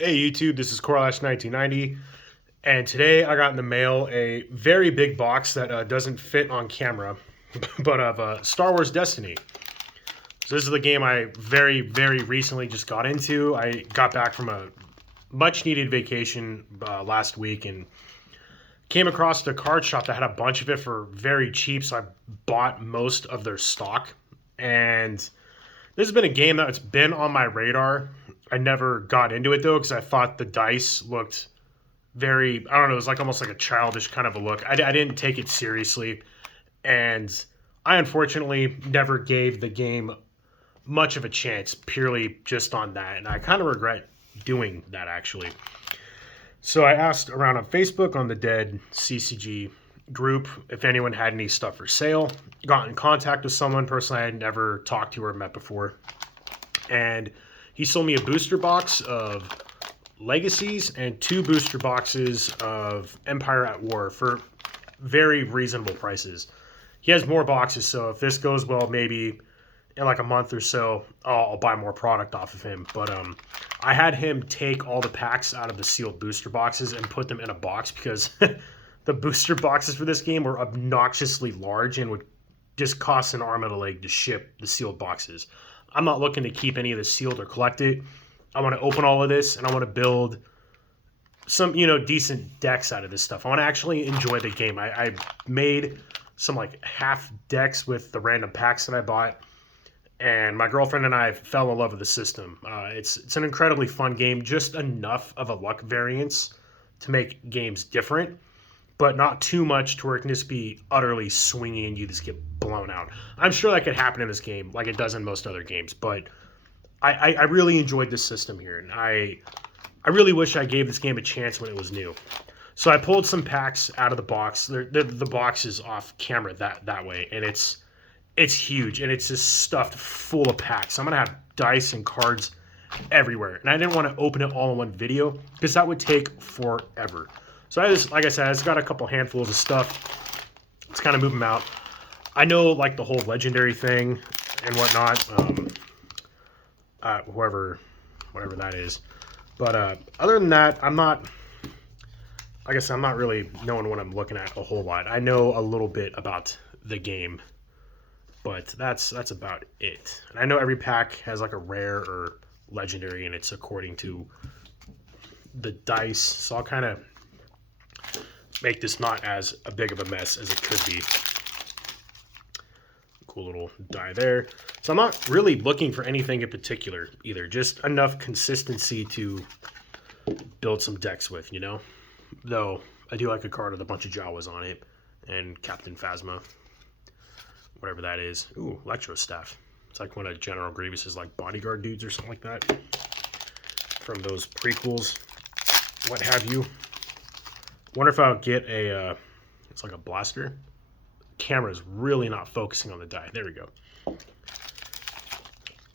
Hey YouTube, this is Corlash1990, and today I got in the mail a very big box that doesn't fit on camera, but of Star Wars Destiny. So this is the game I very recently just got into. I got back from a much needed vacation last week and came across the card shop that had a bunch of it for very cheap, so I bought most of their stock. And this has been a game that's been on my radar. I never got into it though because I thought the dice looked very, I don't know, it was like almost like a childish kind of a look. I didn't take it seriously, and I unfortunately never gave the game much of a chance purely just on that, and I kind of regret doing that actually. So I asked around on Facebook on the Dead CCG group if anyone had any stuff for sale. Got in contact with someone personally I had never talked to or met before, and he sold me a booster box of Legacies and two booster boxes of Empire at War for very reasonable prices. He has more boxes, so if this goes well, maybe in like a month or so, I'll buy more product off of him. But I had him take all the packs out of the sealed booster boxes and put them in a box because the booster boxes for this game were obnoxiously large and would just cost an arm and a leg to ship the sealed boxes. I'm not looking to keep any of this sealed or collect it. I want to open all of this and I want to build some, decent decks out of this stuff. I want to actually enjoy the game. I made some like half decks with the random packs that I bought, and my girlfriend and I fell in love with the system. It's an incredibly fun game, just enough of a luck variance to make games different, but not too much to where it can just be utterly swingy and you just get blown out. I'm sure that could happen in this game, like it does in most other games, but I really enjoyed this system here, and I really wish I gave this game a chance when it was new. So I pulled some packs out of the box. The box is off camera that way, and it's huge, and it's just stuffed full of packs. I'm gonna have dice and cards everywhere, and I didn't want to open it all in one video because that would take forever. So I just, like I said, I just got a couple handfuls of stuff. Let's kind of move them out. I know like the whole legendary thing and whatnot. Whatever that is. But other than that, I'm not. Like I said, I'm not really knowing what I'm looking at a whole lot. I know a little bit about the game, but that's about it. And I know every pack has like a rare or legendary, and it's according to the dice. So I'll kind of make this not as a big of a mess as it could be. Cool little die there. So I'm not really looking for anything in particular either. Just enough consistency to build some decks with, Though I do like a card with a bunch of Jawas on it and Captain Phasma, whatever that is. Ooh, Electro Staff. It's like one of General Grievous's like bodyguard dudes or something like that from those prequels, what have you. Wonder if I'll get a. It's like a blaster. Camera's really not focusing on the die. There we go.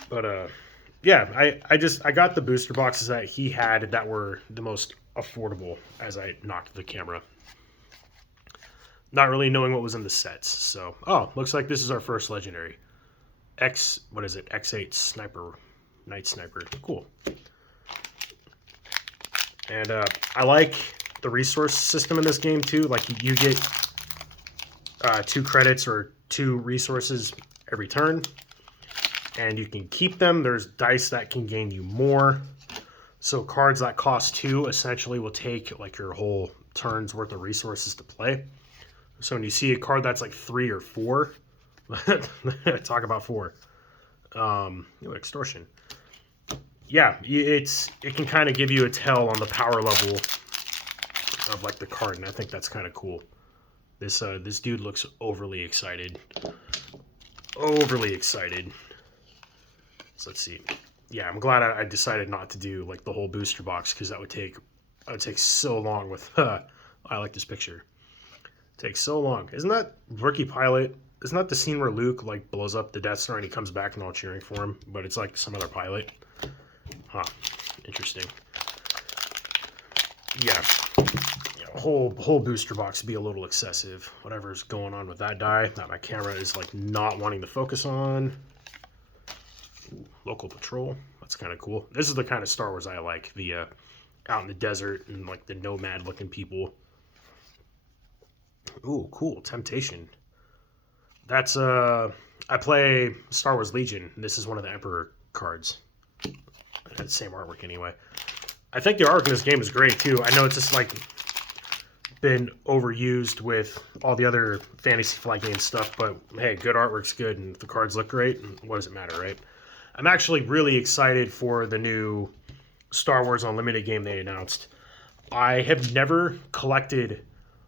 But yeah, I got the booster boxes that he had that were the most affordable as I knocked the camera. Not really knowing what was in the sets. So, looks like this is our first legendary. X8 Sniper, Night Sniper. Cool. And I like the resource system in this game too. Like you get 2 credits or 2 resources every turn, and you can keep them. There's dice that can gain you more. So cards that cost 2 essentially will take like your whole turn's worth of resources to play. So when you see a card that's like 3 or 4, talk about 4. Extortion. Yeah, it can kind of give you a tell on the power level of like the card, and I think that's kind of cool. This dude looks overly excited. Overly excited. So let's see. Yeah, I'm glad I decided not to do like the whole booster box because that would take so long with I like this picture. It takes so long. Isn't that Rookie Pilot? Isn't that the scene where Luke like blows up the Death Star and he comes back and all cheering for him? But it's like some other pilot. Huh. Interesting. Yeah. Whole booster box would be a little excessive. Whatever's going on with that die that my camera is like not wanting to focus on. Ooh, local patrol. That's kind of cool. This is the kind of Star Wars I like. The out in the desert and like the nomad looking people. Ooh, cool. Temptation. That's I play Star Wars Legion. And this is one of the Emperor cards. It had the same artwork anyway. I think the artwork in this game is great too. I know it's just like been overused with all the other Fantasy Flight game stuff, but hey, good artwork's good, and if the cards look great, what does it matter, right? I'm actually really excited for the new Star Wars Unlimited game they announced. I have never collected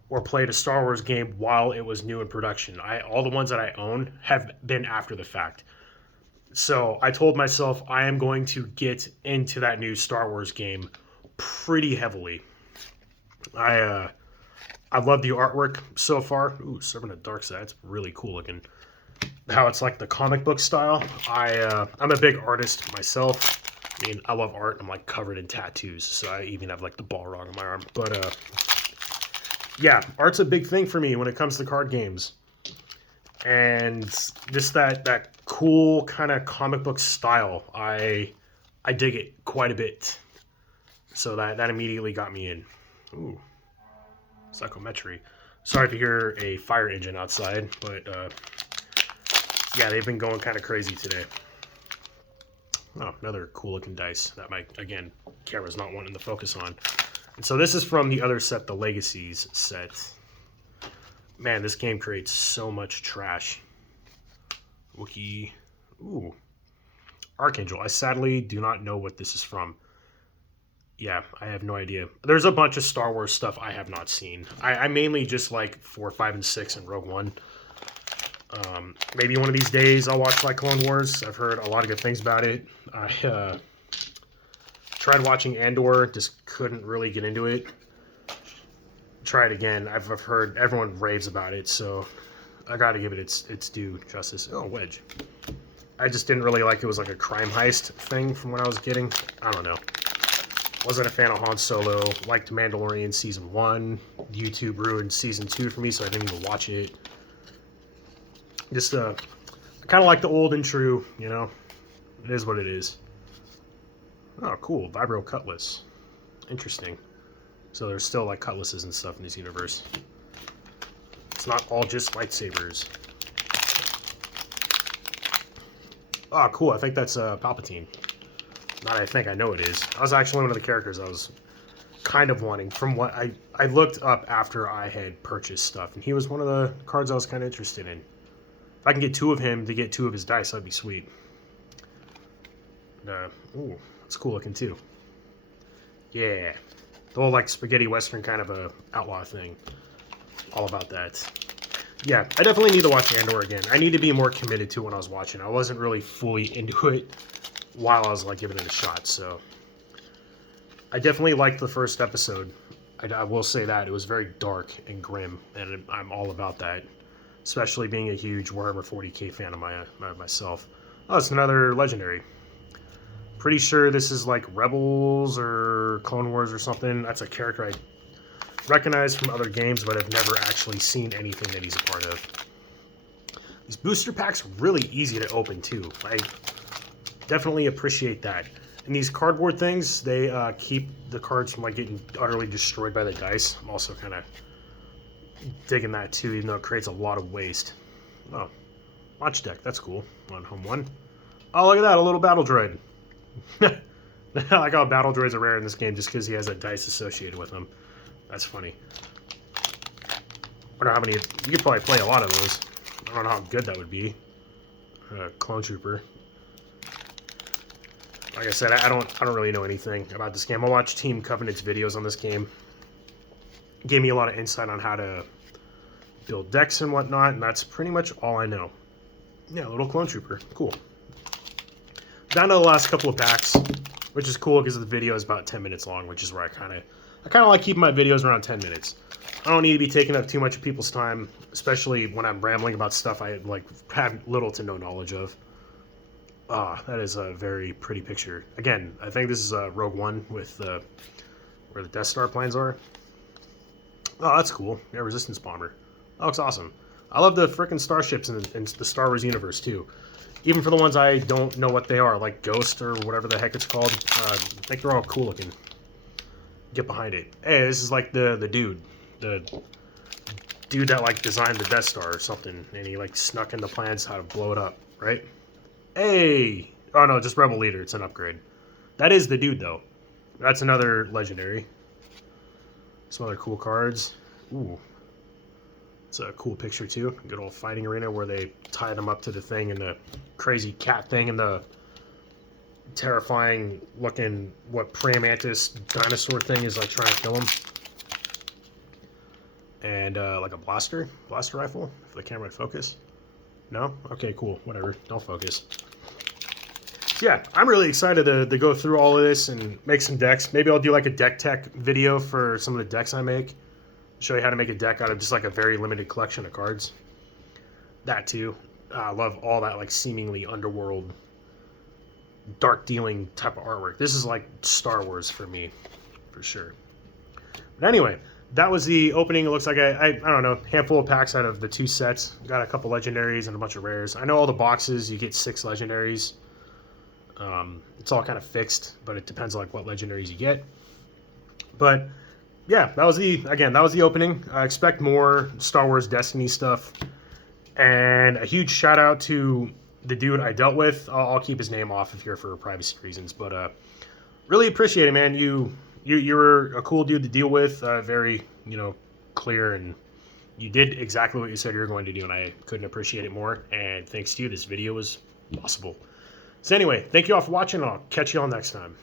or played a Star Wars game while it was new in production. All the ones that I own have been after the fact. So I told myself I am going to get into that new Star Wars game pretty heavily. I love the artwork so far. Ooh, Servant of Dark Side. It's really cool looking. How it's like the comic book style. I'm a big artist myself. I mean, I love art. I'm like covered in tattoos, so I even have like the Balrog on my arm. But yeah, art's a big thing for me when it comes to card games. And just that cool kind of comic book style, I dig it quite a bit. So that immediately got me in. Ooh. Psychometry. Sorry if you hear a fire engine outside, but yeah, they've been going kind of crazy today. Oh, another cool looking dice that my, again, camera's not wanting to focus on. And so this is from the other set, the Legacies set. Man, this game creates so much trash. Wookiee. Ooh. Archangel. I sadly do not know what this is from. Yeah, I have no idea. There's a bunch of Star Wars stuff I have not seen. I mainly just like 4, 5, and 6 and Rogue One. Maybe one of these days I'll watch like Clone Wars. I've heard a lot of good things about it. I tried watching Andor, just couldn't really get into it. Try it again. I've heard everyone raves about it, so I got to give it its due justice. Oh, Wedge. I just didn't really like it was like a crime heist thing from what I was getting. I don't know. Wasn't a fan of Han Solo. Liked Mandalorian Season 1. YouTube ruined Season 2 for me, so I didn't even watch it. Just, I kind of like the old and true, you know? It is what it is. Oh, cool. Vibro Cutlass. Interesting. So there's still, like, cutlasses and stuff in this universe. It's not all just lightsabers. Oh, cool. I think that's Palpatine. Not I think, I know it is. I was actually one of the characters I was kind of wanting from what I looked up after I had purchased stuff, and he was one of the cards I was kind of interested in. If I can get 2 of him to get 2 of his dice, that'd be sweet. Ooh, that's cool looking too. Yeah. The whole like spaghetti western kind of a outlaw thing. All about that. Yeah, I definitely need to watch Andor again. I need to be more committed to when I was watching. I wasn't really fully into it while I was like giving it a shot, so I definitely liked the first episode. I will say that it was very dark and grim, and I'm all about that, especially being a huge Warhammer 40k fan of myself. Oh, it's another legendary. Pretty sure this is like Rebels or Clone Wars or something. That's a character I recognize from other games, but I've never actually seen anything that he's a part of. These booster packs really easy to open too. I definitely appreciate that. And these cardboard things, they keep the cards from like getting utterly destroyed by the dice. I'm also kind of digging that too, even though it creates a lot of waste. Oh, launch deck, that's cool. On home 1. Oh, look at that, a little battle droid. I like how battle droids are rare in this game just because he has a dice associated with him. That's funny. I wonder how many. You could probably play a lot of those. I don't know how good that would be. Clone Trooper. Like I said, I don't really know anything about this game. I watched Team Covenant's videos on this game. Gave me a lot of insight on how to build decks and whatnot, and that's pretty much all I know. Yeah, little Clone Trooper. Cool. Down to the last couple of packs, which is cool because the video is about 10 minutes long, which is where I kind of like keeping my videos around 10 minutes. I don't need to be taking up too much of people's time, especially when I'm rambling about stuff I like have little to no knowledge of. Ah, that is a very pretty picture. Again, I think this is Rogue One with where the Death Star planes are. Oh, that's cool. Yeah, Resistance Bomber. That looks awesome. I love the frickin' starships in the Star Wars universe too. Even for the ones I don't know what they are, like Ghost or whatever the heck it's called. I think they're all cool looking. Get behind it. Hey, this is like the dude that like designed the Death Star or something, and he like snuck into plans how to blow it up, right? Hey, oh no, just Rebel Leader. It's an upgrade. That is the dude though. That's another legendary. Some other cool cards. Ooh, it's a cool picture too. Good old fighting arena where they tie them up to the thing and the crazy cat thing and the terrifying looking what praying mantis dinosaur thing is like trying to kill him. And like a blaster rifle, if the camera would focus. No? Okay, cool. Whatever. Don't focus. So yeah, I'm really excited to go through all of this and make some decks. Maybe I'll do like a deck tech video for some of the decks I make. Show you how to make a deck out of just like a very limited collection of cards. That too. I love all that like seemingly underworld, dark dealing type of artwork. This is like Star Wars for me, for sure. But anyway, that was the opening. It looks like I don't know, handful of packs out of the 2 sets. Got a couple legendaries and a bunch of rares. I know all the boxes, you get 6 legendaries. It's all kind of fixed, but it depends on like what legendaries you get. But yeah, that was the opening. I expect more Star Wars Destiny stuff. And a huge shout out to the dude I dealt with. I'll keep his name off of here for privacy reasons, but really appreciate it, man. You were a cool dude to deal with, very, clear, and you did exactly what you said you were going to do, and I couldn't appreciate it more. And thanks to you, this video was possible. So anyway, thank you all for watching, and I'll catch you all next time.